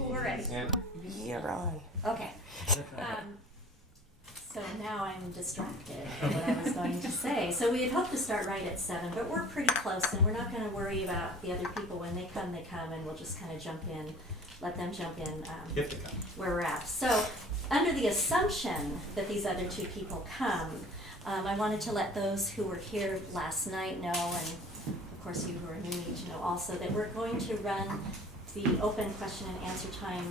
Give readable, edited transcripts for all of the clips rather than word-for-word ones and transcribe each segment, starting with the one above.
Well, we're ready. Yeah. You're on. Okay. So now I'm distracted from what I was going to say. So we had hoped to start right at 7, but we're pretty close, and we're not going to worry about the other people. When they come, and we'll just kind of jump in, let them jump in If they come. where we're at. So under the assumption that these other two people come, I wanted to let those who were here last night know, and of course you who are new need to know also, that we're going to run the open question and answer time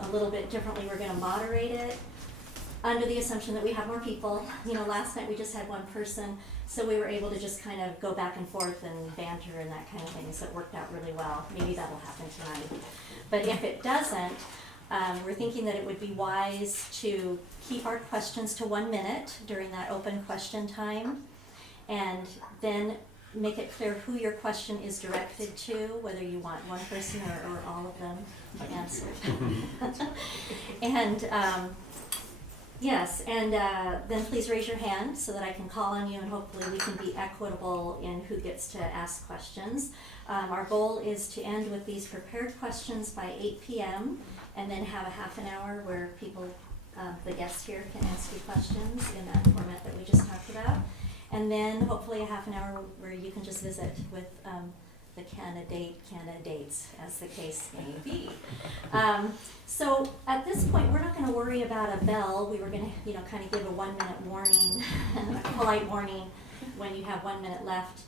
a little bit differently. We're going to moderate it under the assumption that we have more people. You know, last night we just had one person, so we were able to just kind of go back and forth and banter and that kind of thing, so it worked out really well. Maybe that'll happen tonight. But if it doesn't, we're thinking that it would be wise to keep our questions to 1 minute during that open question time, and then make it clear who your question is directed to, whether you want one person or all of them answered. And yes, and then please raise your hand so that I can call on you, and hopefully we can be equitable in who gets to ask questions. Our goal is to end with these prepared questions by 8 p.m. and then have a half an hour where people, the guests here, can ask you questions in that format that we just talked about. And then hopefully a half an hour where you can just visit with the candidates, as the case may be. So at this point, we're not going to worry about a bell. We were going to, kind of give a 1 minute warning, a polite warning when you have 1 minute left.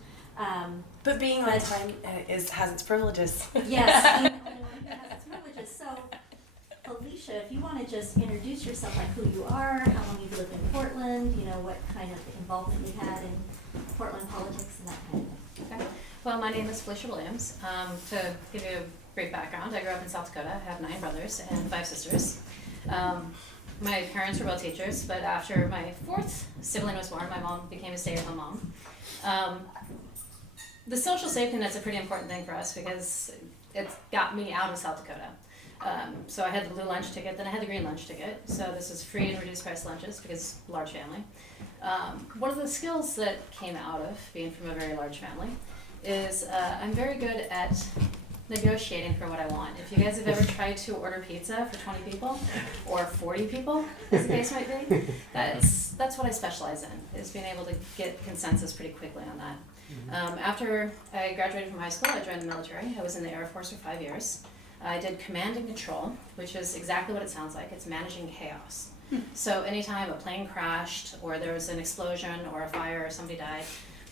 But being on time has its privileges. Yes, being the only one who has its privileges. So, Felicia, if you want to just introduce yourself, like who you are, how long you've lived in Portland, what kind of involvement you had in Portland politics and that kind of thing. Okay. Well, my name is Felicia Williams. To give you a brief background, I grew up in South Dakota. I have 9 brothers and 5 sisters. My parents were both teachers, but after my 4th sibling was born, my mom became a stay-at-home mom. The social safety net's a pretty important thing for us because it got me out of South Dakota. So I had the blue lunch ticket, then I had the green lunch ticket. So this is free and reduced price lunches because large family. One of the skills that came out of being from a very large family is I'm very good at negotiating for what I want. If you guys have ever tried to order pizza for 20 people or 40 people, as the case might be, that's what I specialize in, is being able to get consensus pretty quickly on that. After I graduated from high school, I joined the military. I was in the Air Force for 5 years. I did command and control, which is exactly what it sounds like. It's managing chaos. So anytime a plane crashed or there was an explosion or a fire or somebody died,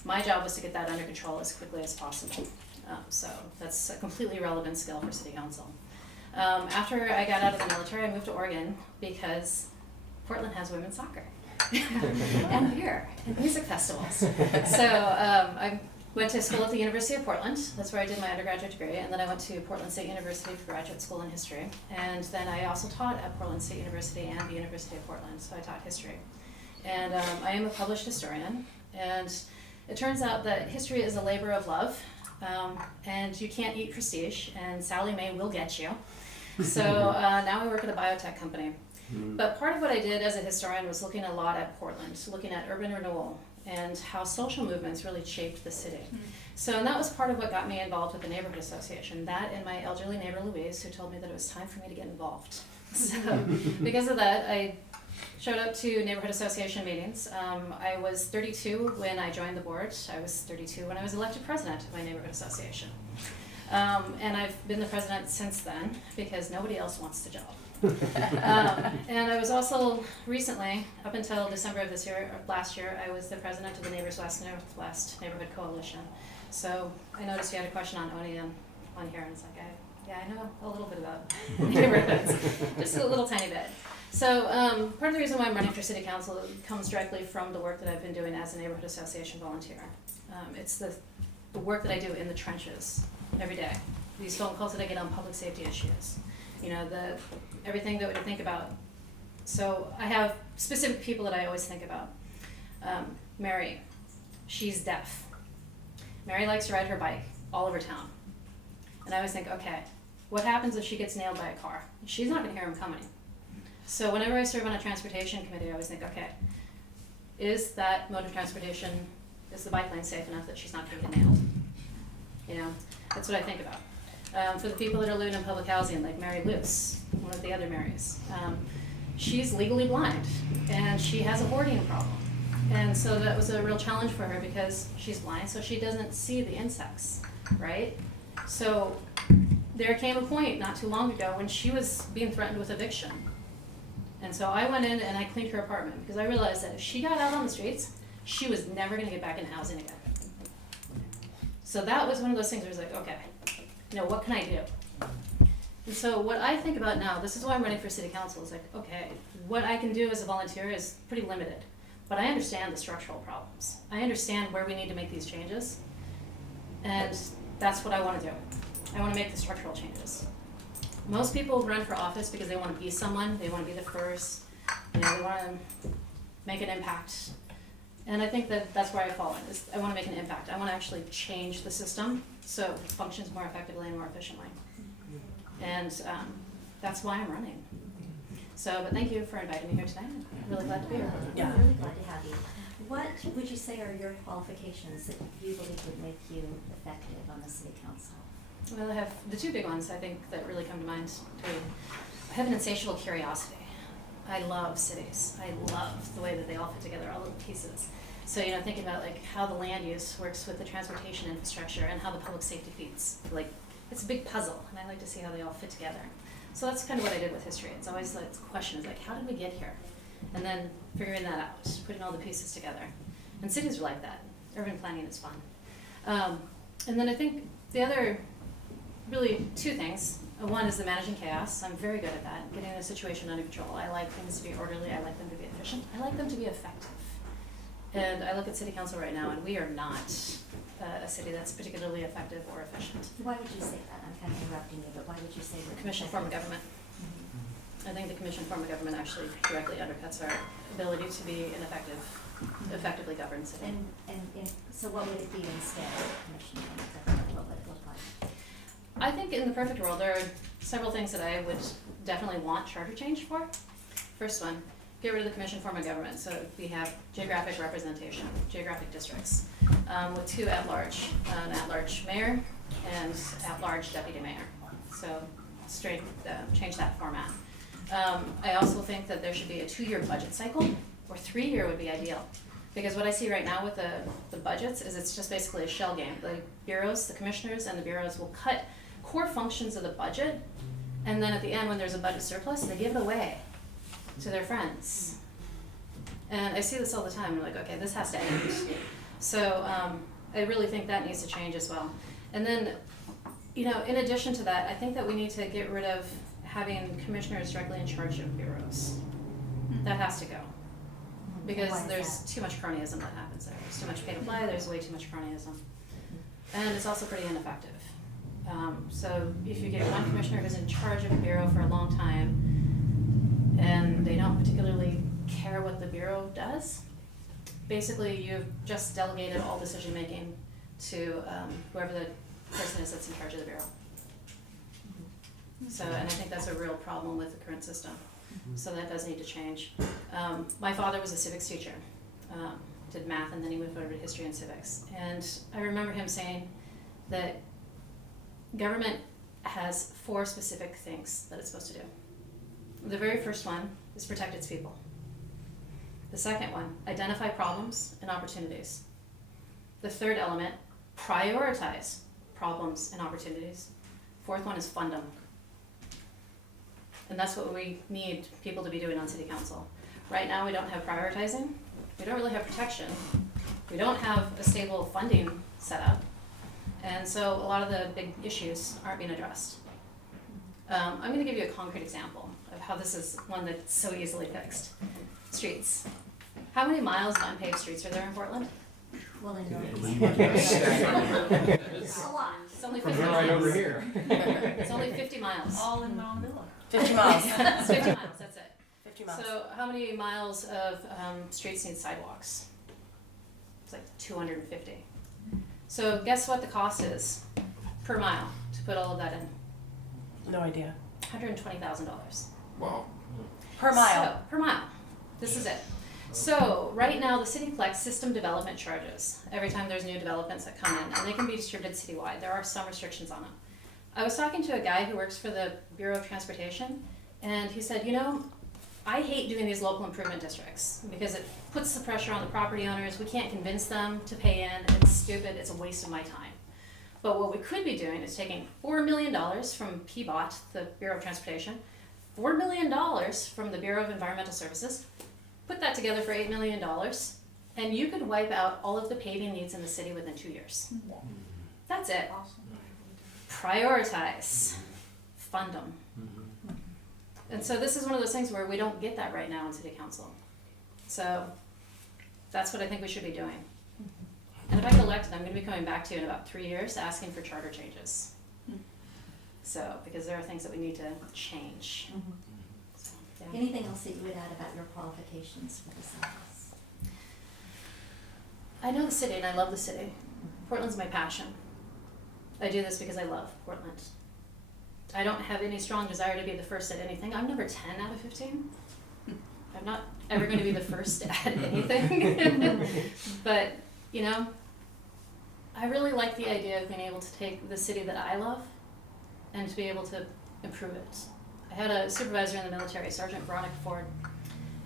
my job was to get that under control as quickly as possible. So that's a completely relevant skill for city council. After I got out of the military, I moved to Oregon because Portland has women's soccer and beer and music festivals. So I went to school at the University of Portland. That's where I did my undergraduate degree. And then I went to Portland State University for graduate school in history. And then I also taught at Portland State University and the University of Portland. So I taught history. And I am a published historian. And it turns out that history is a labor of love. And you can't eat prestige. And Sally Mae will get you. So now I work at a biotech company. But part of what I did as a historian was looking a lot at Portland, looking at urban renewal and how social movements really shaped the city. So, and that was part of what got me involved with the neighborhood association. That and my elderly neighbor Louise, who told me that it was time for me to get involved. So, because of that, I showed up to neighborhood association meetings. I was 32 when I joined the board. I was 32 when I was elected president of my neighborhood association. And I've been the president since then because nobody else wants the job. And I was also recently, up until December of last year, I was the president of the Neighbors West Northwest Neighborhood Coalition. So I noticed you had a question on ONI on here, and it's like, I know a little bit about neighborhoods, just a little tiny bit. So part of the reason why I'm running for city council comes directly from the work that I've been doing as a neighborhood association volunteer. It's the work that I do in the trenches every day. These phone calls that I get on public safety issues. Everything that we think about. So I have specific people that I always think about. Mary, she's deaf. Mary likes to ride her bike all over town. And I always think, okay, what happens if she gets nailed by a car? She's not gonna hear him coming. So whenever I serve on a transportation committee, I always think, okay, is that mode of transportation, is the bike lane safe enough that she's not gonna get nailed? That's what I think about. For the people that are living in public housing, like Mary Luce, one of the other Marys, she's legally blind and she has a hoarding problem. And so that was a real challenge for her because she's blind, so she doesn't see the insects, right? So there came a point not too long ago when she was being threatened with eviction. And so I went in and I cleaned her apartment because I realized that if she got out on the streets, she was never gonna get back in housing again. So that was one of those things where I was like, okay, what can I do? And so what I think about now, this is why I'm running for city council, is like, okay, what I can do as a volunteer is pretty limited, but I understand the structural problems. I understand where we need to make these changes, and that's what I wanna do. I wanna make the structural changes. Most people run for office because they wanna be someone, they wanna be the first, they wanna make an impact. And I think that that's where I fall in, is I wanna make an impact. I wanna actually change the system so it functions more effectively and more efficiently. And that's why I'm running. So, but thank you for inviting me here tonight. I'm really glad to be here. Yeah. We're really glad to have you. What would you say are your qualifications that you believe would make you effective on the city council? Well, I have the two big ones I think that really come to mind too. I have an insatiable curiosity. I love cities. I love the way that they all fit together, all little pieces. So, thinking about like how the land use works with the transportation infrastructure and how the public safety feeds. Like, it's a big puzzle, and I like to see how they all fit together. So that's kind of what I did with history. It's always like the question is like, how did we get here? And then figuring that out, putting all the pieces together. And cities are like that. Urban planning is fun. And then I think the other, really two things. One is the managing chaos. I'm very good at that, getting a situation under control. I like things to be orderly. I like them to be efficient. I like them to be effective. And I look at city council right now, and we are not a city that's particularly effective or efficient. Why would you say that? I'm kind of interrupting you, but why would you say that? Commission form of government. Mm-hmm. I think the commission form of government actually directly undercuts our ability to be an effectively governed city. And so what would it be instead of commission form of government? What would it look like? I think in the perfect world, there are several things that I would definitely want charter change for. First one, get rid of the commission form of government. So we have geographic representation, geographic districts, with two at-large, an at-large mayor and at-large deputy mayor. So straight, change that format. I also think that there should be a 2-year budget cycle, or 3-year would be ideal. Because what I see right now with the budgets is it's just basically a shell game. The bureaus, the commissioners and the bureaus will cut core functions of the budget, and then at the end when there's a budget surplus, they give it away to their friends. And I see this all the time. I'm like, okay, this has to end. So I really think that needs to change as well. And then, in addition to that, I think that we need to get rid of having commissioners directly in charge of bureaus. That has to go. Because there's too much cronyism that happens there. There's too much pay to play, there's way too much cronyism. And it's also pretty ineffective. So if you get one commissioner who's in charge of a bureau for a long time, and they don't particularly care what the bureau does, basically you've just delegated all decision making to whoever the person is that's in charge of the bureau. So, and I think that's a real problem with the current system. So that does need to change. My father was a civics teacher, did math, and then he moved over to history and civics. And I remember him saying that government has 4 specific things that it's supposed to do. The very first one is protect its people. The second one, identify problems and opportunities. The third element, prioritize problems and opportunities. Fourth one is fund them. And that's what we need people to be doing on city council. Right now we don't have prioritizing, we don't really have protection, we don't have a stable funding set up, and so a lot of the big issues aren't being addressed. I'm going to give you a concrete example of how this is one that's so easily fixed. Streets. How many miles of unpaved streets are there in Portland? Well, in It's a lot. It's only 50 miles. Right over here. It's only 50 miles. All in Montavilla. 50 miles. It's 50 miles, that's it. 50 miles. So how many miles of streets need sidewalks? It's like 250. So guess what the cost is per mile to put all of that in? No idea. $120,000. Wow. Per mile. So, per mile. This is it. So right now the city collects system development charges every time there's new developments that come in, and they can be distributed citywide. There are some restrictions on them. I was talking to a guy who works for the Bureau of Transportation, and he said, you know, I hate doing these local improvement districts because it puts the pressure on the property owners. We can't convince them to pay in. It's stupid. It's a waste of my time. But what we could be doing is taking $4 million from PBOT, the Bureau of Transportation, $4 million from the Bureau of Environmental Services, put that together for $8 million, and you could wipe out all of the paving needs in the city within 2 years. That's it. Prioritize. Fund them. And so this is one of those things where we don't get that right now in city council. So that's what I think we should be doing. And if I get elected, I'm going to be coming back to you in about 3 years asking for charter changes. So, because there are things that we need to change. So, yeah. Anything else that you would add about your qualifications for this office? I know the city and I love the city. Portland's my passion. I do this because I love Portland. I don't have any strong desire to be the first at anything. I'm number 10 out of 15. I'm not ever going to be the first at anything. But, you know, I really like the idea of being able to take the city that I love and to be able to improve it. I had a supervisor in the military, Sergeant Veronica Ford,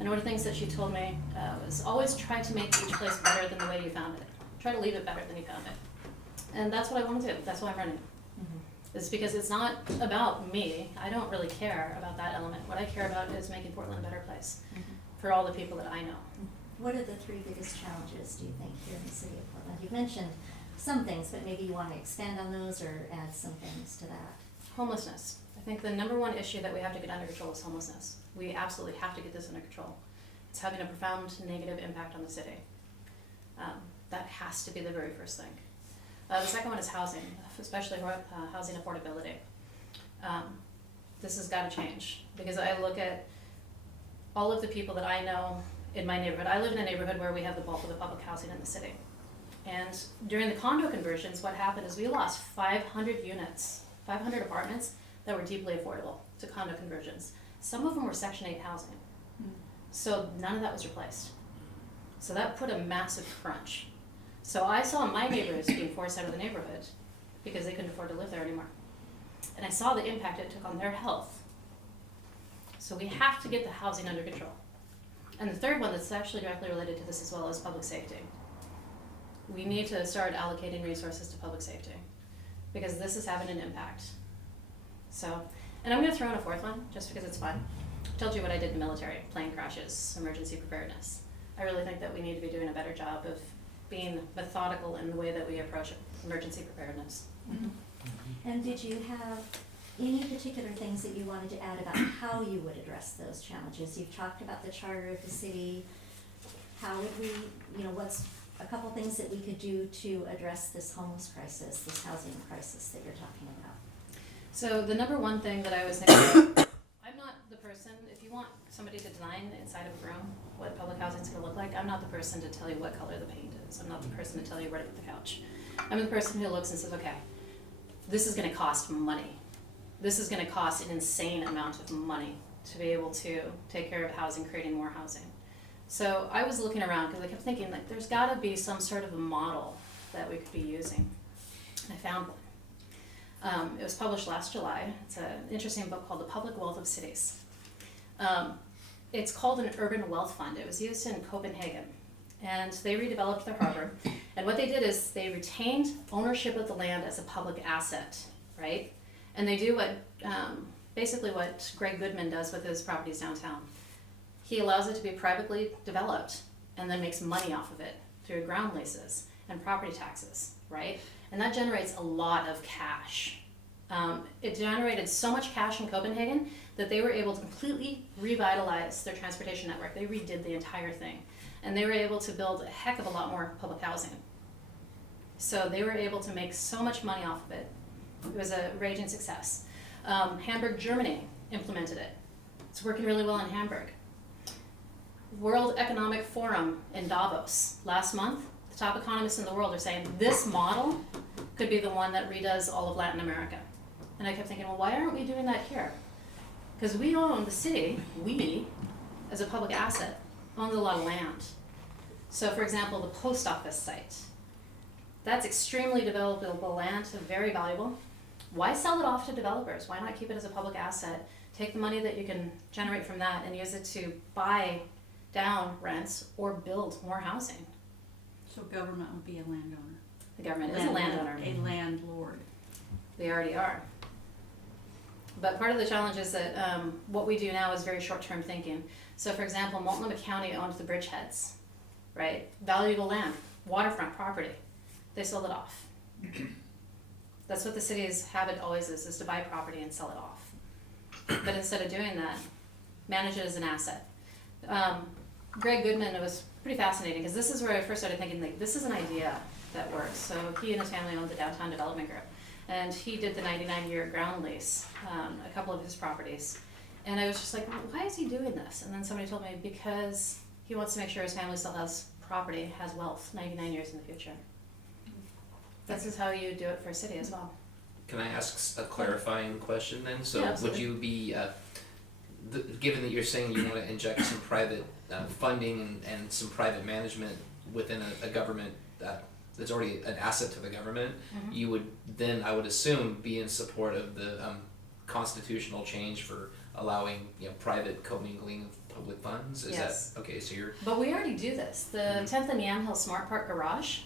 and one of the things that she told me was always try to make each place better than the way you found it. Try to leave it better than you found it. And that's what I want to do. That's why I'm running. It's because it's not about me. I don't really care about that element. What I care about is making Portland a better place for all the people that I know. What are the 3 biggest challenges, do you think, here in the city of Portland? You've mentioned some things, but maybe you want to expand on those or add some things to that. Homelessness. I think the number one issue that we have to get under control is homelessness. We absolutely have to get this under control. It's having a profound negative impact on the city. That has to be the very first thing. The second one is housing, especially housing affordability. This has got to change because I look at all of the people that I know in my neighborhood. I live in a neighborhood where we have the bulk of the public housing in the city. And during the condo conversions, what happened is we lost 500 units, 500 apartments that were deeply affordable to condo conversions. Some of them were Section 8 housing. So none of that was replaced. So that put a massive crunch. So I saw my neighbors being forced out of the neighborhood because they couldn't afford to live there anymore. And I saw the impact it took on their health. So we have to get the housing under control. And the third one that's actually directly related to this as well is public safety. We need to start allocating resources to public safety because this is having an impact. So, and I'm going to throw in a fourth one just because it's fun. I told you what I did in the military, plane crashes, emergency preparedness. I really think that we need to be doing a better job of being methodical in the way that we approach emergency preparedness. And did you have any particular things that you wanted to add about how you would address those challenges? You've talked about the charter of the city. How would we, what's a couple things that we could do to address this homeless crisis, this housing crisis that you're talking about? So the number one thing that I was thinking about, I'm not the person, if you want somebody to design inside of a room what public housing is going to look like, I'm not the person to tell you what color the paint is. I'm not the person to tell you where to put the couch. I'm the person who looks and says, okay, this is going to cost money. This is going to cost an insane amount of money to be able to take care of housing, creating more housing. So I was looking around because I kept thinking, like, there's got to be some sort of a model that we could be using. And I found one. It was published last July. It's an interesting book called The Public Wealth of Cities. It's called an urban wealth fund. It was used in Copenhagen. And they redeveloped their harbor. And what they did is they retained ownership of the land as a public asset, right? And they do what, basically what Greg Goodman does with his properties downtown. He allows it to be privately developed and then makes money off of it through ground leases and property taxes, right? And that generates a lot of cash. It generated so much cash in Copenhagen that they were able to completely revitalize their transportation network. They redid the entire thing. And they were able to build a heck of a lot more public housing. So they were able to make so much money off of it. It was a raging success. Hamburg, Germany implemented it. It's working really well in Hamburg. World Economic Forum in Davos last month, the top economists in the world are saying this model could be the one that redoes all of Latin America. And I kept thinking, well, why aren't we doing that here? Because we own the city, we, as a public asset, owns a lot of land. So for example, the post office site, that's extremely developable land, very valuable. why sell it off to developers? Why not keep it as a public asset? Take the money that you can generate from that and use it to buy down rents or build more housing. So government would be a landowner. The government is a landowner. A landlord. They already are. But part of the challenge is that what we do now is very short-term thinking. So for example, Multnomah County owned the bridgeheads, right? Valuable land, waterfront property. They sold it off. That's what the city's habit always is to buy property and sell it off. But instead of doing that, manage it as an asset. Greg Goodman, it was pretty fascinating because this is where I first started thinking, like, this is an idea that works. So he and his family owned the Downtown Development Group. And he did the 99-year ground lease, a couple of his properties. And I was just like, well, why is he doing this? And then somebody told me, because he wants to make sure his family still has property, has wealth, 99 years in the future. This is how you do it for a city as well. Can I ask a clarifying question then? So Yeah, would absolutely. you be, given that you're saying you want to inject some private funding and some private management within a government that's already an asset to the government, you would then, I would assume, be in support of the constitutional change for allowing private commingling of public funds? Is Yes. that okay? So you're But we already do this. The 10th and Yam Hill Smart Park Garage,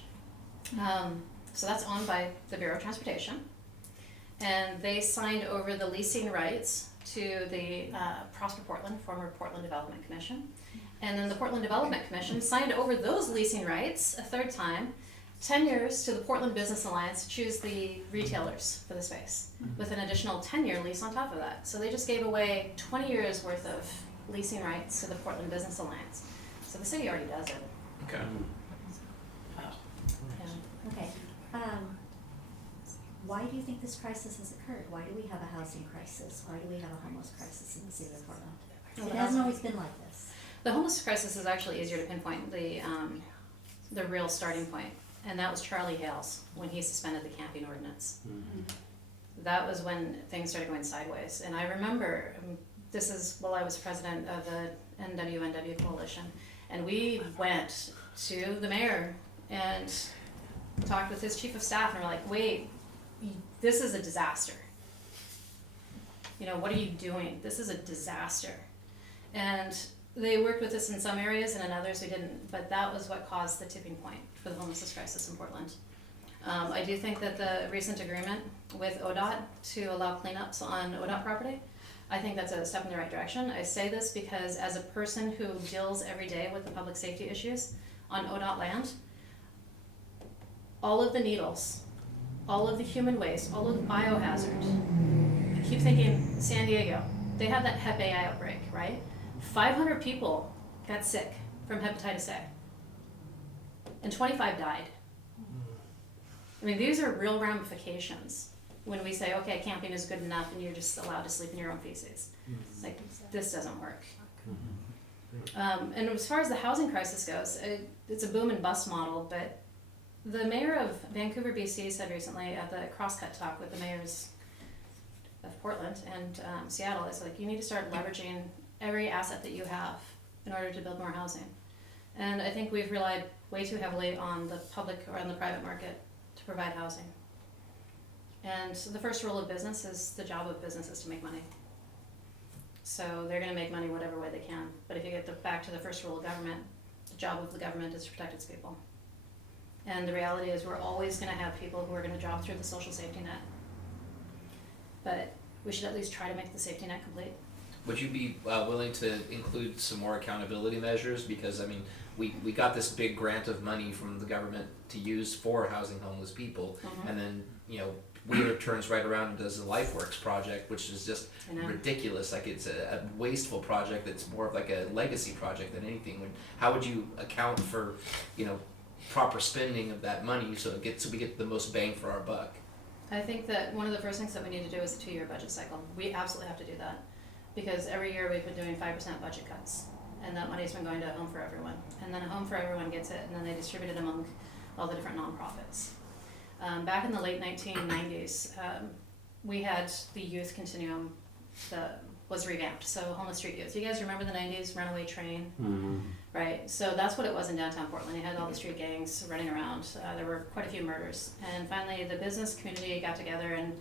so that's owned by the Bureau of Transportation. And they signed over the leasing rights to the Prosper Portland, former Portland Development Commission. And then the Portland Development Commission signed over those leasing rights a third time, 10 years to the Portland Business Alliance to choose the retailers for the space, with an additional 10-year lease on top of that. So they just gave away 20 years worth of leasing rights to the Portland Business Alliance. So the city already does it. okay. Yeah. Okay. Why do you think this crisis has occurred? Why do we have a housing crisis? Why do we have a homeless crisis in the city of Portland? It hasn't always been like this. The homeless crisis is actually easier to pinpoint the real starting point, and that was Charlie Hales when he suspended the camping ordinance. That was when things started going sideways. And I remember, this is while I was president of the NWNW coalition, and we went to the mayor and talked with his chief of staff, and we're like, wait, this is a disaster. What are you doing? This is a disaster. And they worked with us in some areas and in others we didn't, but that was what caused the tipping point for the homelessness crisis in Portland. I do think that the recent agreement with ODOT to allow cleanups on ODOT property, I think that's a step in the right direction. I say this because as a person who deals every day with the public safety issues on ODOT land, all of the needles, all of the human waste, all of the biohazard, I keep thinking San Diego, they had that Hep A outbreak, right? 500 people got sick from hepatitis A, and 25 died. I mean, these are real ramifications when we say, okay, camping is good enough and you're just allowed to sleep in your own feces. Like, this doesn't work. And as far as the housing crisis goes, it's a boom and bust model, but the mayor of Vancouver, BC said recently at the crosscut talk with the mayors of Portland and Seattle, it's like, you need to start leveraging every asset that you have in order to build more housing. And I think we've relied way too heavily on the public or on the private market to provide housing. And the first rule of business is the job of business is to make money. So they're going to make money whatever way they can. But if you get back to the first rule of government, the job of the government is to protect its people. And the reality is we're always going to have people who are going to drop through the social safety net. But we should at least try to make the safety net complete. Would you be willing to include some more accountability measures? Because, I mean, we got this big grant of money from the government to use for housing homeless people, and then, Wheeler turns right around and does the LifeWorks project, which is just ridiculous. Like, it's a wasteful project that's more of like a legacy project than anything. How would you account for, proper spending of that money so we get the most bang for our buck? I think that one of the first things that we need to do is a 2-year budget cycle. We absolutely have to do that. Because every year we've been doing 5% budget cuts, and that money's been going to a Home for Everyone, and then a Home for Everyone gets it, and then they distribute it among all the different nonprofits. Back in the late 1990s, we had the youth continuum that was revamped. So homeless street youth. You guys remember the 90s runaway train? Right. So that's what it was in downtown Portland. You had all the street gangs running around. There were quite a few murders, and finally the business community got together and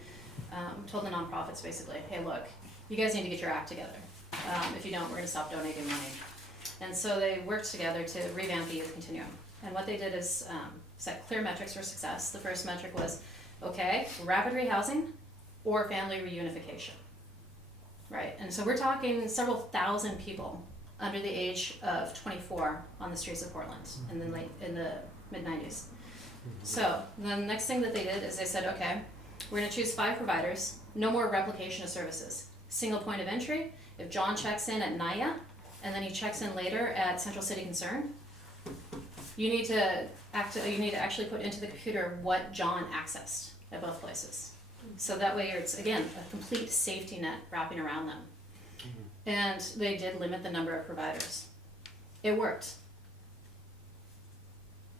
told the nonprofits basically, hey, look, you guys need to get your act together. If you don't, we're going to stop donating money. And so they worked together to revamp the youth continuum. And what they did is set clear metrics for success. The first metric was, okay, rapid rehousing or family reunification, right? And so we're talking several thousand people under the age of 24 on the streets of Portland in the mid-90s. So the next thing that they did is they said, okay, we're going to choose 5 providers, no more replication of services. Single point of entry. If John checks in at NIA and then he checks in later at Central City Concern, you need to actually put into the computer what John accessed at both places. So that way it's, again, a complete safety net wrapping around them. And they did limit the number of providers. It worked.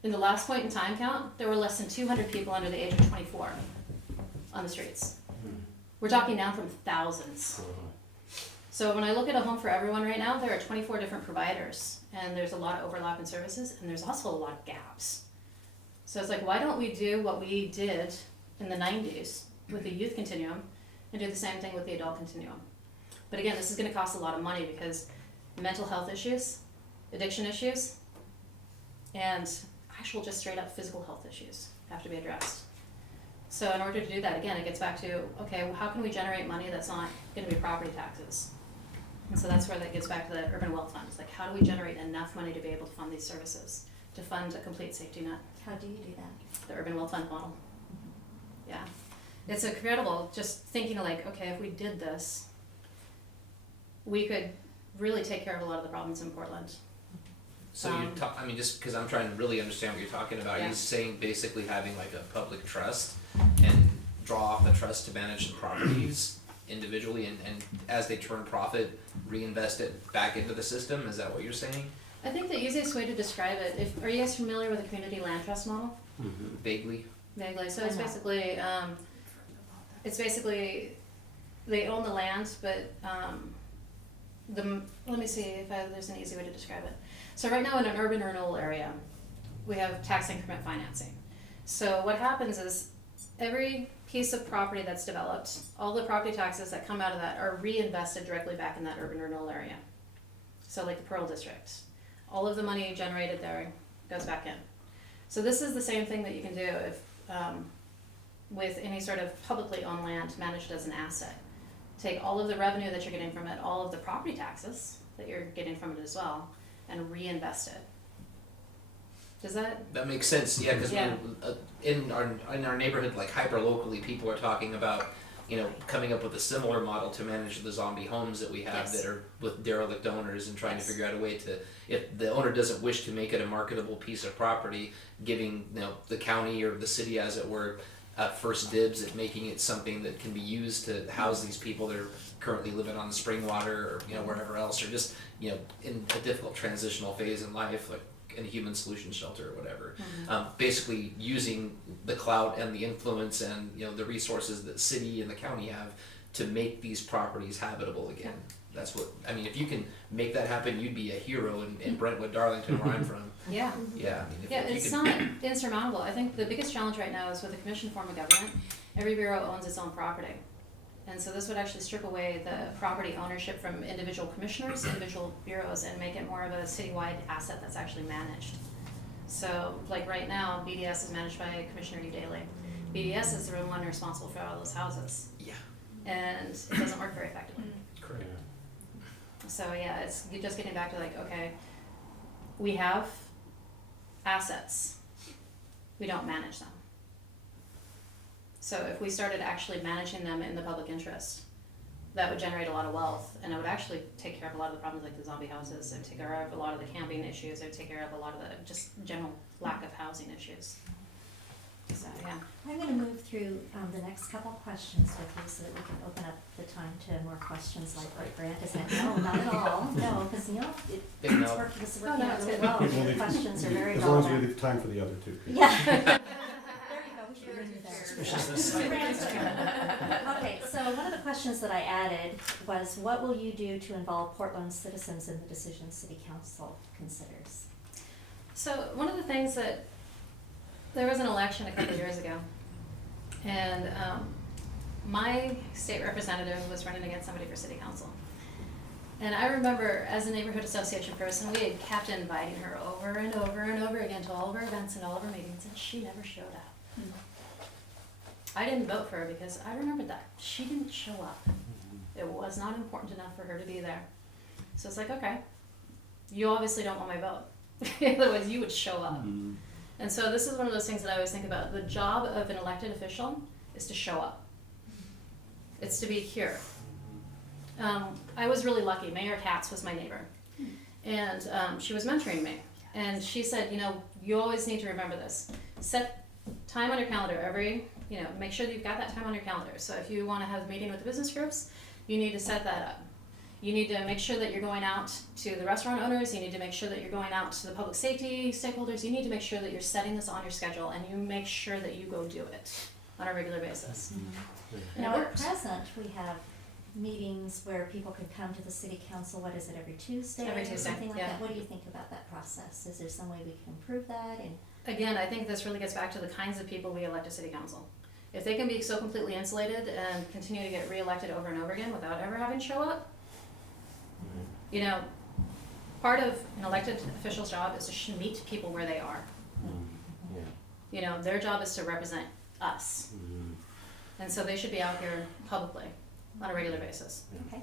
In the last point in time count, there were less than 200 people under the age of 24 on the streets. We're talking down from thousands. So when I look at a home for everyone right now, there are 24 different providers, and there's a lot of overlap in services, and there's also a lot of gaps. So it's like, why don't we do what we did in the 90s with the youth continuum and do the same thing with the adult continuum? But again, this is going to cost a lot of money because mental health issues, addiction issues, and actual just straight up physical health issues have to be addressed. So in order to do that, again, it gets back to, okay, well, how can we generate money that's not going to be property taxes? And so that's where that gets back to the urban wealth fund. It's like, how do we generate enough money to be able to fund these services, to fund a complete safety net? How do you do that? The urban wealth fund model. Yeah. It's incredible just thinking like, okay, if we did this, we could really take care of a lot of the problems in Portland. So I mean, just because I'm trying to really understand what you're talking about, Yeah. you're saying basically having like a public trust and draw off the trust to manage the properties individually, and as they turn profit, reinvest it back into the system. Is that what you're saying? I think the easiest way to describe it, are you guys familiar with the community land trust model? Vaguely. Vaguely. So it's basically they own the land, but let me see if there's an easy way to describe it. So right now in an urban renewal area, we have tax increment financing. So what happens is every piece of property that's developed, all the property taxes that come out of that are reinvested directly back in that urban renewal area. So like the Pearl District, all of the money generated there goes back in. So this is the same thing that you can do if with any sort of publicly owned land managed as an asset. Take all of the revenue that you're getting from it, all of the property taxes that you're getting from it as well, and reinvest it. Does that makes sense? Yeah, because Yeah. in our neighborhood, like hyper locally, people are talking about coming up with a similar model to manage the zombie homes that we have Yes. that are with derelict owners, and trying Yes. to figure out a way to, if the owner doesn't wish to make it a marketable piece of property, giving the county or the city, as it were, first dibs at making it something that can be used to house these people that are currently living on spring water or wherever else, or just in a difficult transitional phase in life, like in a human solution shelter or whatever. Basically using the clout and the influence and the resources that the city and the county have to make these properties habitable again. That's what I mean. If you can make that happen, you'd be a hero in Brentwood, Darlington, where I'm from. Yeah. Yeah. I mean, if you It's can, not insurmountable. I think the biggest challenge right now is with the commission form of government, every bureau owns its own property. And so this would actually strip away the property ownership from individual commissioners, individual bureaus, and make it more of a citywide asset that's actually managed. So like right now, BDS is managed by Commissioner U. Daly. BDS is the one responsible for all those houses. Yeah. And it doesn't work very effectively. Correct. So yeah, it's just getting back to like, okay, we have assets, we don't manage them. So if we started actually managing them in the public interest, that would generate a lot of wealth, and it would actually take care of a lot of the problems like the zombie houses, it would take care of a lot of the camping issues, it would take care of a lot of the just general lack of housing issues. So yeah. I'm going to move through the next couple questions with you so that we can open up the time to more questions like what Grant is at. No, not at all. No, because Big no. this is working out it's really good. well. The questions are very As long as you relevant. leave time for the other two. Yeah. There you go. We should bring you there. Okay, so one of the questions that I added was, what will you do to involve Portland citizens in the decisions City Council considers? So one of the things that, there was an election a couple of years ago, and my state representative was running against somebody for city council. And I remember as a neighborhood association person, we had kept inviting her over and over and over again to all of our events and all of our meetings, and she never showed up. I didn't vote for her because I remembered that. She didn't show up. It was not important enough for her to be there. So it's like, okay, you obviously don't want my vote. Otherwise you would show up. And so this is one of those things that I always think about. The job of an elected official is to show up. It's to be here. I was really lucky. Mayor Katz was my neighbor. And she was mentoring me. And she said, you always need to remember this. Set time on your calendar make sure that you've got that time on your calendar. So if you want to have a meeting with the business groups, you need to set that up. You need to make sure that you're going out to the restaurant owners. You need to make sure that you're going out to the public safety stakeholders. You need to make sure that you're setting this on your schedule, and you make sure that you go do it on a regular basis. And Now, it at works. present, we have meetings where people can come to the city council, what is it, every Tuesday? Every or Tuesday, something like yeah. that? What do you think about that process? Is there some way we can improve that? And Again, I think this really gets back to the kinds of people we elect to city council. If they can be so completely insulated and continue to get reelected over and over again without ever having to show up, part of an elected official's job is to meet people where they are. Their job is to represent us. And so they should be out here publicly on a regular basis. Okay.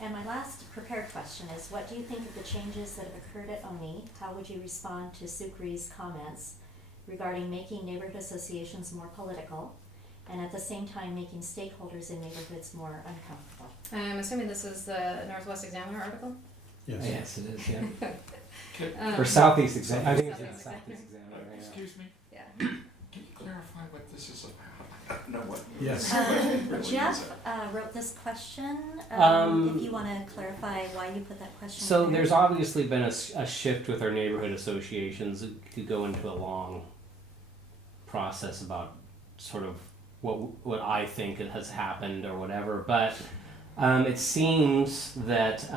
And my last prepared question is, what do you think of the changes that have occurred at ONI? How would you respond to Sukri's comments regarding making neighborhood associations more political and at the same time making stakeholders in neighborhoods more uncomfortable? I'm assuming this is the Northwest Examiner article? Yes. Yes, it is, yeah. Um, Or Southeast Examiner, I think it's Southeast Southeast Examiner. Examiner, yeah. Excuse me, Yeah. can you clarify what this is about? I don't know what. Yes. Really is Jeff it? wrote this question. Um, If you want to clarify why you put that question So there. there's obviously been a shift with our neighborhood associations. It could go into a long process about sort of what I think has happened or whatever, but it seems that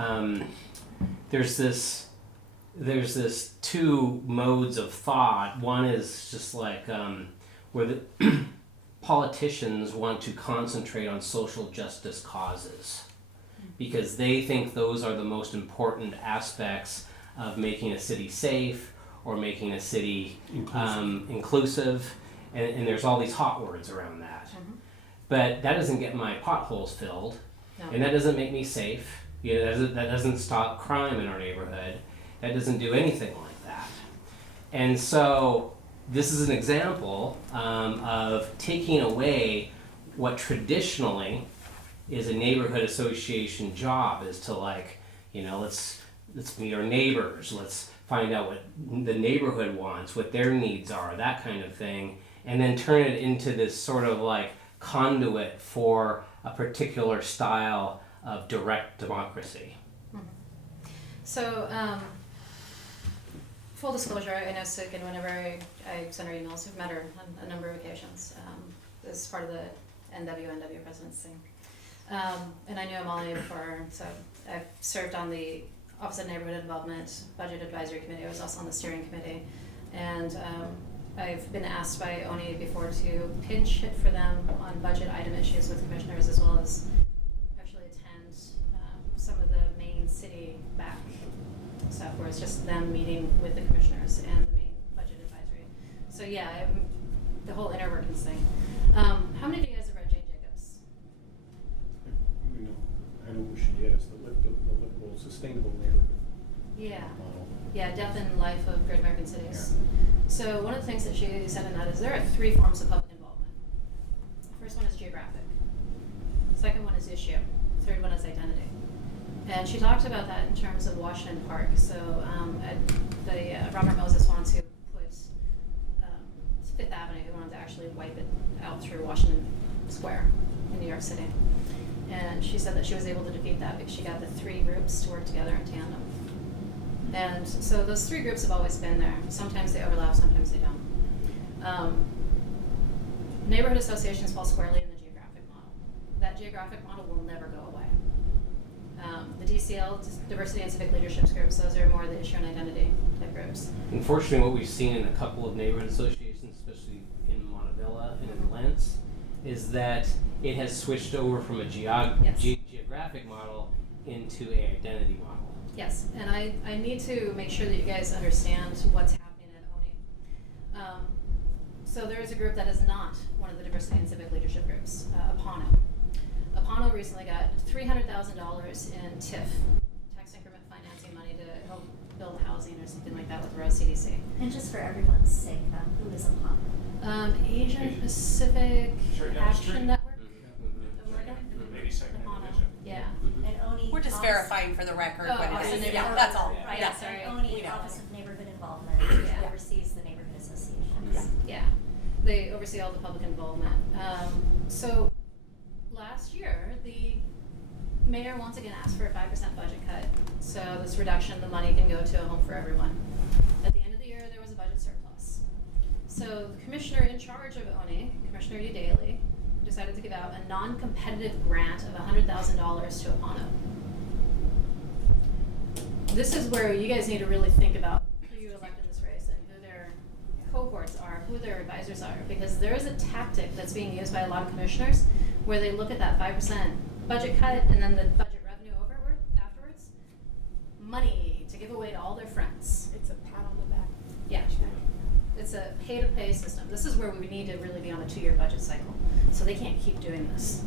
there's this two modes of thought. One is just like where the politicians want to concentrate on social justice causes because they think those are the most important aspects of making a city safe or making a city inclusive. And there's all these hot words around that. But that doesn't get my potholes filled, No. and that doesn't make me safe. That doesn't stop crime in our neighborhood. That doesn't do anything like that. And so this is an example of taking away what traditionally is a neighborhood association job, is to let's meet our neighbors, let's find out what the neighborhood wants, what their needs are, that kind of thing, and then turn it into this sort of like conduit for a particular style of direct democracy. So, full disclosure, I know Suk, and whenever I send her emails, we've met her on a number of occasions. This is part of the NWNW presidency. And I knew Amalia before, so I've served on the Office of Neighborhood Development Budget Advisory Committee. I was also on the steering committee. And I've been asked by ONI before to pinch hit for them on budget item issues with commissioners, as well as actually attend some of the main city back stuff where it's just them meeting with the commissioners and the main budget advisory. So yeah, the whole inner workings thing. How many of you guys have read Jane Jacobs? I know who she is, the livable, sustainable neighborhood Yeah. model. Yeah, Death and Life of Great American Cities. So one of the things that she said in that is there are 3 forms of public involvement. The first one is geographic. The second one is issue. The third one is identity. And she talked about that in terms of Washington Park. So Robert Moses wanted to put Fifth Avenue, he wanted to actually wipe it out through Washington Square in New York City. And she said that she was able to defeat that because she got the 3 groups to work together in tandem. And so those 3 groups have always been there. Sometimes they overlap, sometimes they don't. Neighborhood associations fall squarely in the geographic model. That geographic model will never go away. The DCL, Diversity and Civic Leadership groups, those are more the issue and identity type groups. Unfortunately, what we've seen in a couple of neighborhood associations, especially in Montavilla and in Lentz, is that it has switched over from a Yes. geographic model into an identity model. Yes, and I need to make sure that you guys understand what's happening at ONI. So there is a group that is not one of the diversity and civic leadership groups, Apano. Apano recently got $300,000 in TIF, tax increment financing money, to help build housing or something like that with Rose CDC. And just for everyone's sake, who is Apano? Asian Pacific Sure, down the street. Action Network. Maybe second Apano. division. Yeah. And ONI. We're just Office- verifying for the record Oh, what okay. it is. Yeah, Yeah, that's all. Yeah. Right, Yeah, so sorry. ONI, We know. Office of Neighborhood Involvement, Yeah. oversees the neighborhood associations. Yeah, they oversee all the public involvement. So last year, the mayor once again asked for a 5% budget cut. So this reduction, the money can go to a home for everyone. At the end of the year, there was a budget surplus. So the commissioner in charge of ONI, Commissioner Udaley, decided to give out a non-competitive grant of $100,000 to Apano. This is where you guys need to really think about who you elect in this race and who their cohorts are, who their advisors are, because there is a tactic that's being used by a lot of commissioners where they look at that 5% budget cut and then the budget revenue afterwards, money to give away to all their friends. It's a pat on the back. Yeah. It's a pay-to-pay system. This is where we need to really be on a 2-year budget cycle. So they can't keep doing this.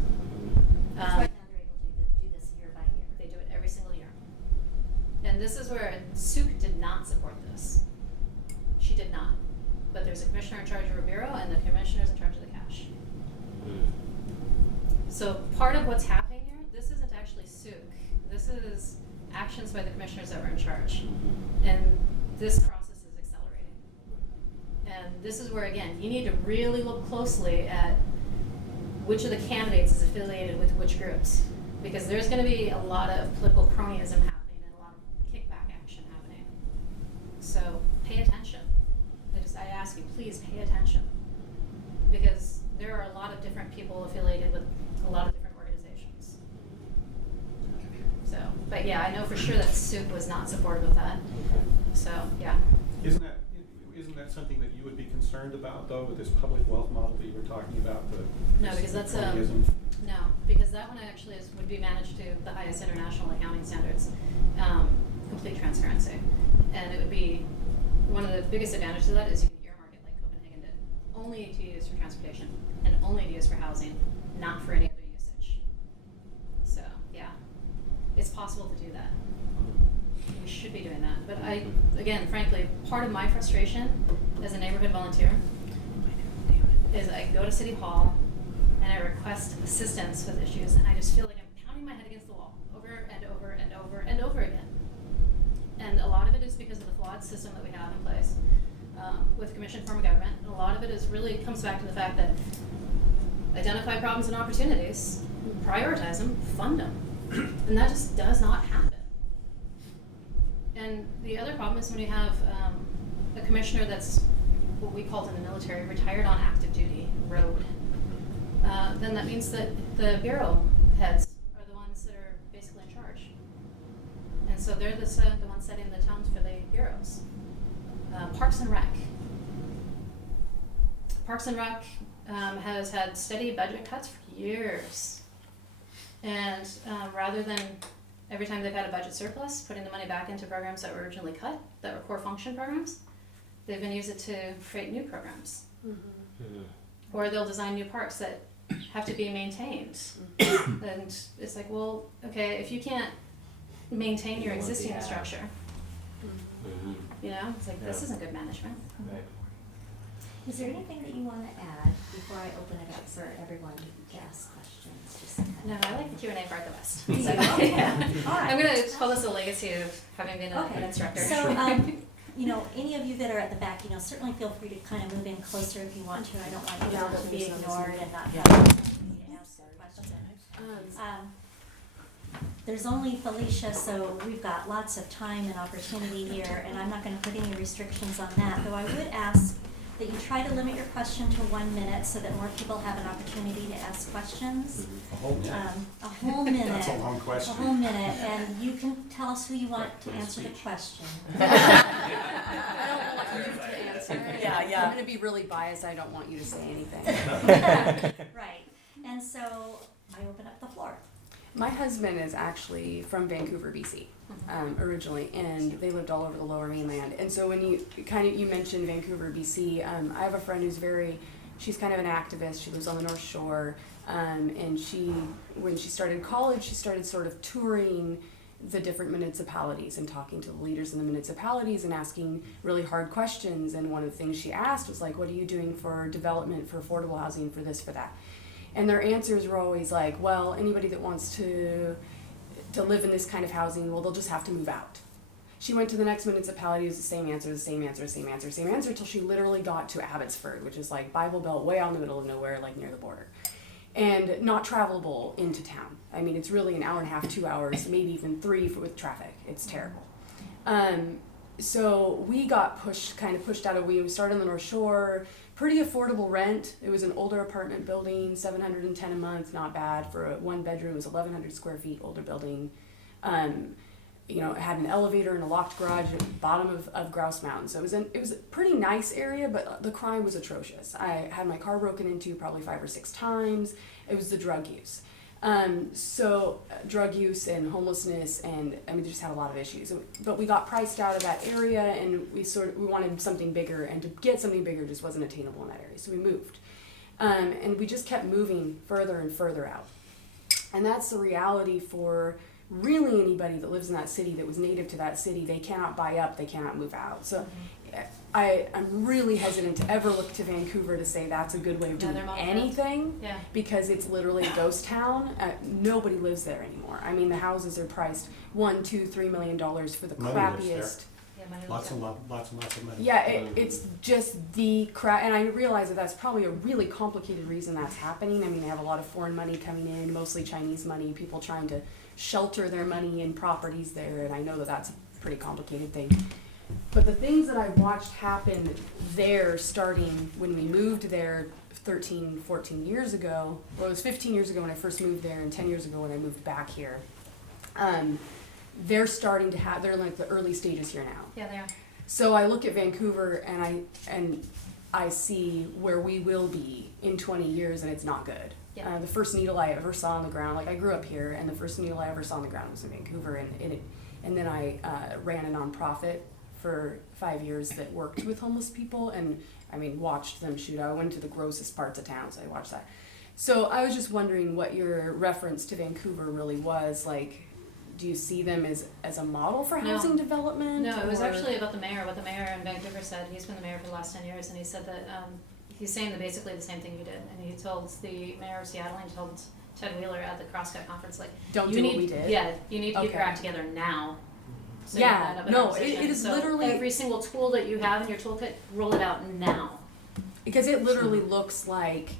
Right now they're able to do this year by year. They do it every single year. And this is where Suk did not support this. She did not. But there's a commissioner in charge of her bureau and the commissioner's in charge of the cash. So part of what's happening here, this isn't actually Suk. This is actions by the commissioners that were in charge. And this process is accelerating. And this is where, again, you need to really look closely at which of the candidates is affiliated with which groups. Because there's going to be a lot of political cronyism happening and a lot of kickback action happening. So pay attention. I ask you, please pay attention. Because there are a lot of different people affiliated with a lot of different organizations. So, but yeah, I know for sure that Suk was not supportive of that. So, yeah. Isn't that something that you would be concerned about, though, with this public wealth model that you were talking about? No, because that's cronyism? no, because that one actually would be managed to the highest international accounting standards, complete transparency, and it would be one of the biggest advantages of that is you can earmark it like Copenhagen did, only to use for transportation and only to use for housing, not for any other usage. So yeah, it's possible to do that. We should be doing that, but again, frankly, part of my frustration as a neighborhood volunteer is I go to City Hall and I request assistance with issues, and I just feel like I'm pounding my head against the wall over and over and over and over again. And a lot of it is because of the flawed system that we have in place with commission form of government. And a lot of it is really comes back to the fact that identify problems and opportunities, prioritize them, fund them, and that just does not happen. And the other problem is when you have a commissioner that's what we called in the military retired on active duty, road. Then that means that the bureau heads are the ones that are basically in charge. And so they're the ones setting the tones for the bureaus. Parks and Rec. Parks and Rec has had steady budget cuts for years. And rather than every time they've had a budget surplus, putting the money back into programs that were originally cut, that were core function programs, they've been using it to create new programs. Or they'll design new parks that have to be maintained. And it's like, well, okay, if you can't maintain your existing structure, you know, it's like, this isn't good management. Right. Is there anything that you want to add before I open it up for everyone to ask questions? Just kind of- No, I like the Q&A part the best. Do you? So, Okay. yeah. All right. I'm going to call this a legacy of having been an instructor. So, you know, any of you that are at the back, you know, certainly feel free to kind of move in closer if you want to. I don't want you to be ignored and not have opportunity to ask a question. There's only Felicia, so we've got lots of time and opportunity here, and I'm not going to put any restrictions on that, though I would ask that you try to limit your question to 1 minute so that more people have an opportunity to ask questions. A whole minute. A whole minute. That's a long question. A whole minute, and you can tell us who you want to answer the question. I don't want you to answer. Yeah. I'm gonna be really biased, I don't want you to say anything. Right. And so I open up the floor. My husband is actually from Vancouver, BC, originally, and they lived all over the Lower Mainland. And so when you mentioned Vancouver, BC, I have a friend who's she's kind of an activist. She lives on the North Shore, and when she started college, she started sort of touring the different municipalities and talking to the leaders in the municipalities and asking really hard questions. And one of the things she asked was like, what are you doing for development, for affordable housing, for this, for that? And their answers were always like, well, anybody that wants to live in this kind of housing, well, they'll just have to move out. She went to the next municipality, it was the same answer, till she literally got to Abbotsford, which is like Bible Belt, way out in the middle of nowhere, like near the border. And not travelable into town. I mean, it's really an hour and a half, 2 hours, maybe even 3 with traffic. It's terrible. So we got pushed out of, we started on the North Shore, pretty affordable rent. It was an older apartment building, $710 a month, not bad for a 1 bedroom. It was 1,100 square feet, older building. It had an elevator and a locked garage at the bottom of Grouse Mountain. So it was a pretty nice area, but the crime was atrocious. I had my car broken into probably 5 or 6 times. It was the drug use. Drug use and homelessness, and they just had a lot of issues. But we got priced out of that area, and we wanted something bigger, and to get something bigger just wasn't attainable in that area. So we moved, and we just kept moving further and further out. And that's the reality for really anybody that lives in that city, that was native to that city. They cannot buy up, they cannot move out. So I'm really hesitant to ever look to Vancouver to say that's a good way of doing anything, because it's literally a ghost town. Nobody lives there anymore. I mean, the houses are priced $1, $2, $3 million for the crappiest. Lots and lots of money. Yeah, it's just the crap, and I realize that that's probably a really complicated reason that's happening. I mean, they have a lot of foreign money coming in, mostly Chinese money, people trying to shelter their money in properties there, and I know that that's a pretty complicated thing. But the things that I watched happen there, starting when we moved there 13, 14 years ago, well, it was 15 years ago when I first moved there, and 10 years ago when I moved back here, they're starting to they're like the early stages here now. Yeah, they are. So I look at Vancouver and I see where we will be in 20 years, and it's not good. Yeah. The first needle I ever saw on the ground, like I grew up here, and the first needle I ever saw on the ground was in Vancouver, and then I ran a nonprofit for 5 years that worked with homeless people, and watched them shoot. I went to the grossest parts of town, so I watched that. So I was just wondering what your reference to Vancouver really was like. Do you see them as a model for housing development? No, it was actually about the mayor. What the mayor in Vancouver said. He's been the mayor for the last 10 years, and he said that he's saying basically the same thing you did. And he told the mayor of Seattle, and he told Ted Wheeler at the Crosscut conference, like, don't do what we did. Yeah, you need to get your act together now. So it is literally every single tool that you have in your toolkit, roll it out now. Because it literally looks like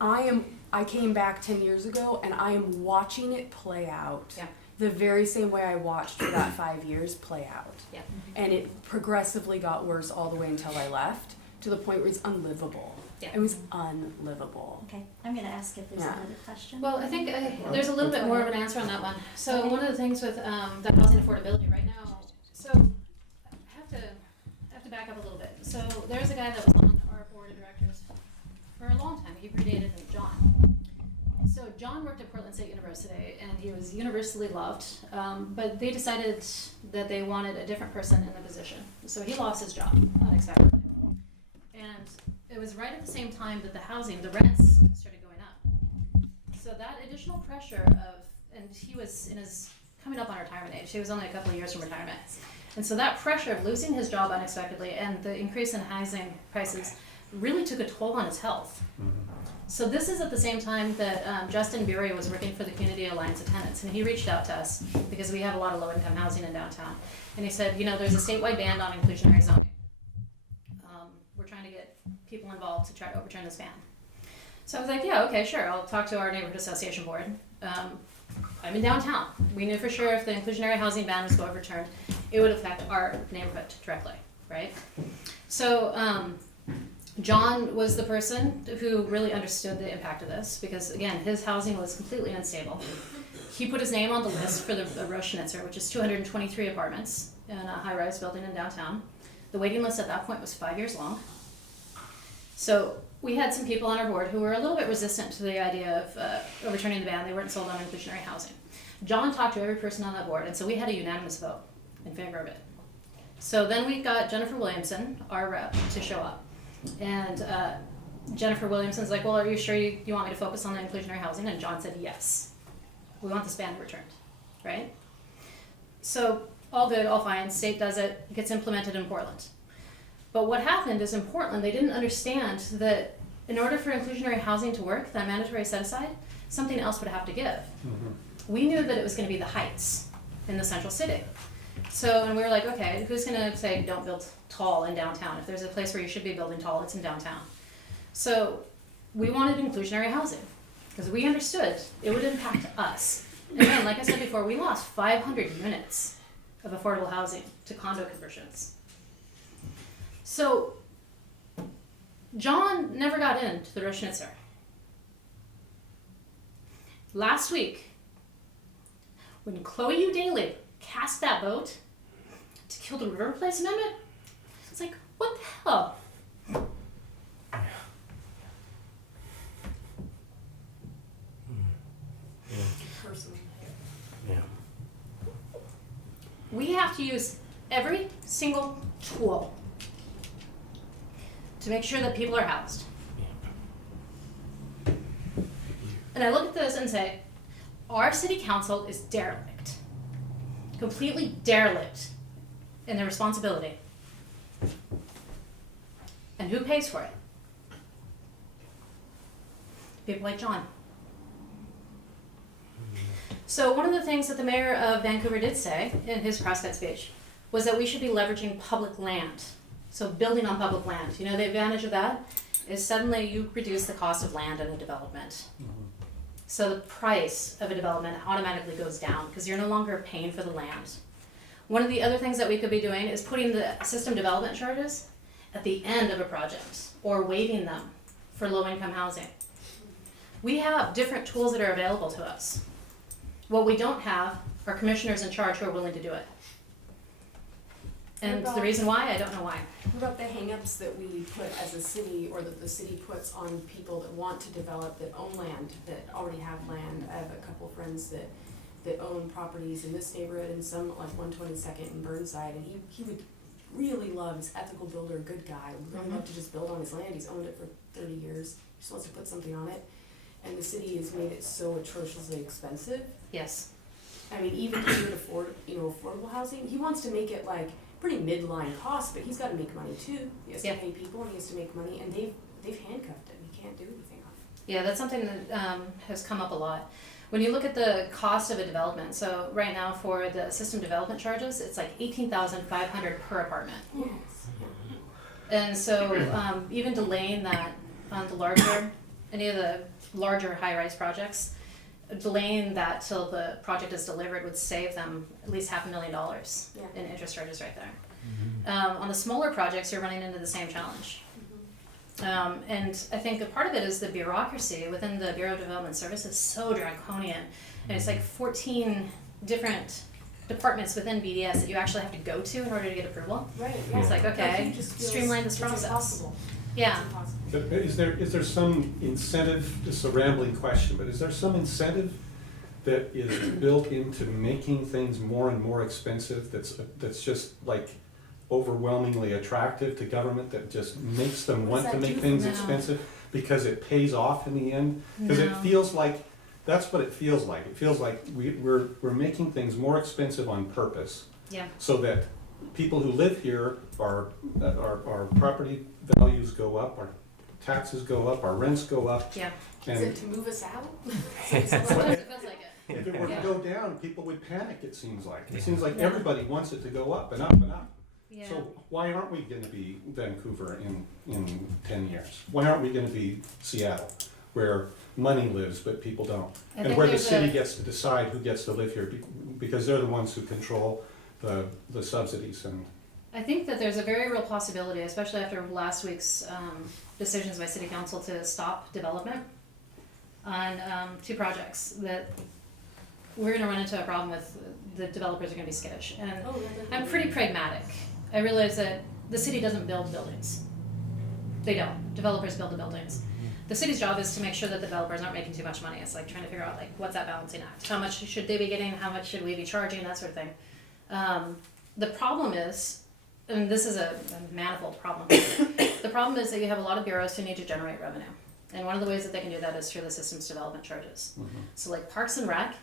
I came back 10 years ago, and I am watching it play out. Yeah. The very same way I watched for that 5 years play out. Yeah. And it progressively got worse all the way until I left, to the point where it's unlivable. Yeah. It was unlivable. Okay, I'm going to ask if there's another question. Well, I think there's a little bit more of an answer on that one. So one of the things with the housing affordability right now, so I have to back up a little bit. So there's a guy that was on our board of directors for a long time. He predated me, John. So John worked at Portland State University, and he was universally loved, but they decided that they wanted a different person in the position. So he lost his job unexpectedly. And it was right at the same time that the rents started going up. So that additional pressure and he was coming up on retirement age. He was only a couple of years from retirement. And so that pressure of losing his job unexpectedly and the increase in housing prices really took a toll on his health. Mm-hmm. So this is at the same time that Justin Bury was working for the Community Alliance of Tenants, and he reached out to us because we have a lot of low-income housing in downtown. And he said, there's a statewide ban on inclusionary zoning. We're trying to get people involved to try to overturn this ban. So I was like, yeah, okay, sure, I'll talk to our neighborhood association board. I'm in downtown. We knew for sure if the inclusionary housing ban was overturned, it would affect our neighborhood directly, right? So John was the person who really understood the impact of this because, again, his housing was completely unstable. He put his name on the list for the Roschnitzer, which is 223 apartments in a high-rise building in downtown. The waiting list at that point was 5 years long. So we had some people on our board who were a little bit resistant to the idea of overturning the ban. They weren't sold on inclusionary housing. John talked to every person on that board, and so we had a unanimous vote in favor of it. So then we got Jennifer Williamson, our rep, to show up. And Jennifer Williamson's like, well, are you sure you want me to focus on the inclusionary housing? And John said, yes. We want this ban returned, right? So all good, all fine, state does it, gets implemented in Portland. But what happened is in Portland, they didn't understand that in order for inclusionary housing to work, that mandatory set-aside, something else would have to give. We knew that it was going to be the heights in the central city. So, and we were like, okay, who's going to say don't build tall in downtown? If there's a place where you should be building tall, it's in downtown. So we wanted inclusionary housing because we understood it would impact us. And again, like I said before, we lost 500 units of affordable housing to condo conversions. So John never got into the Roschnitzer. Last week, when Chloe U. Daly cast that vote to kill the River Place Amendment, it's like, what the hell? Yeah. We have to use every single tool to make sure that people are housed. And I look at this and say, our city council is derelict, completely derelict in their responsibility. And who pays for it? People like John. So one of the things that the mayor of Vancouver did say in his crosscut speech was that we should be leveraging public land. So building on public land. You know, the advantage of that is suddenly you reduce the cost of land in a development. So the price of a development automatically goes down because you're no longer paying for the land. One of the other things that we could be doing is putting the system development charges at the end of a project or waiving them for low-income housing. We have different tools that are available to us. What we don't have are commissioners in charge who are willing to do it. And the reason why, I don't know why. What about the hangups that we put as a city, or that the city puts on people that want to develop, that own land, that already have land? I have a couple friends that own properties in this neighborhood and some like 122nd in Burnside, and he would really love, he's ethical builder, good guy, would really love to just build on his land. He's owned it for 30 years, he just wants to put something on it. And the city has made it so atrociously expensive. Yes. I mean, even to afford, affordable housing, he wants to make it like pretty midline cost, but he's got to make money too. He has to pay people and he has to make money, and they've handcuffed him. He can't do anything on it. Yeah, that's something that has come up a lot. When you look at the cost of a development, so right now for the system development charges, it's like $18,500 per apartment. Yes. And so even delaying that on the any of the larger high-rise projects, delaying that till the project is delivered would save them at least $500,000 in interest charges right there. On the smaller projects, you're running into the same challenge. And I think a part of it is the bureaucracy within the Bureau of Development Services is so draconian. And it's like 14 different departments within BDS that you actually have to go to in order to get approval. Right. Yeah. It's like, okay, streamline this process. Impossible. Yeah. It's impossible. But is there some incentive, this is a rambling question, but is there some incentive that is built into making things more and more expensive that's just like overwhelmingly attractive to government, that just makes them want to make things expensive because it pays off in the end? Because it feels like, that's what it feels like. It feels like we're making things more expensive on purpose. Yeah. So that people who live here, our property values go up, our taxes go up, our rents go up. Yeah. Is it to move us out? Sometimes it feels like it. If it were to go down, people would panic, it seems like. It seems like everybody wants it to go up and up and up. Yeah. So why aren't we gonna be Vancouver in 10 years? Why aren't we gonna be Seattle, where money lives but people don't? And where the city gets to decide who gets to live here, because they're the ones who control the subsidies. And I think that there's a very real possibility, especially after last week's decisions by City Council to stop development on 2 projects, that we're going to run into a problem with the developers are going to be skittish. And I'm pretty pragmatic. I realize that the city doesn't build buildings. They don't. Developers build the buildings. The city's job is to make sure that the developers aren't making too much money. It's like trying to figure out like what's that balancing act? How much should they be getting? How much should we be charging? That sort of thing. The problem is, and this is a manifold problem. The problem is that you have a lot of bureaus who need to generate revenue. And one of the ways that they can do that is through the systems development charges. So like Parks and Rec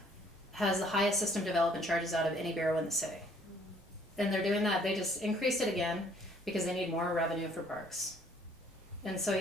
has the highest system development charges out of any bureau in the city. And they're doing that, they just increased it again because they need more revenue for parks. And so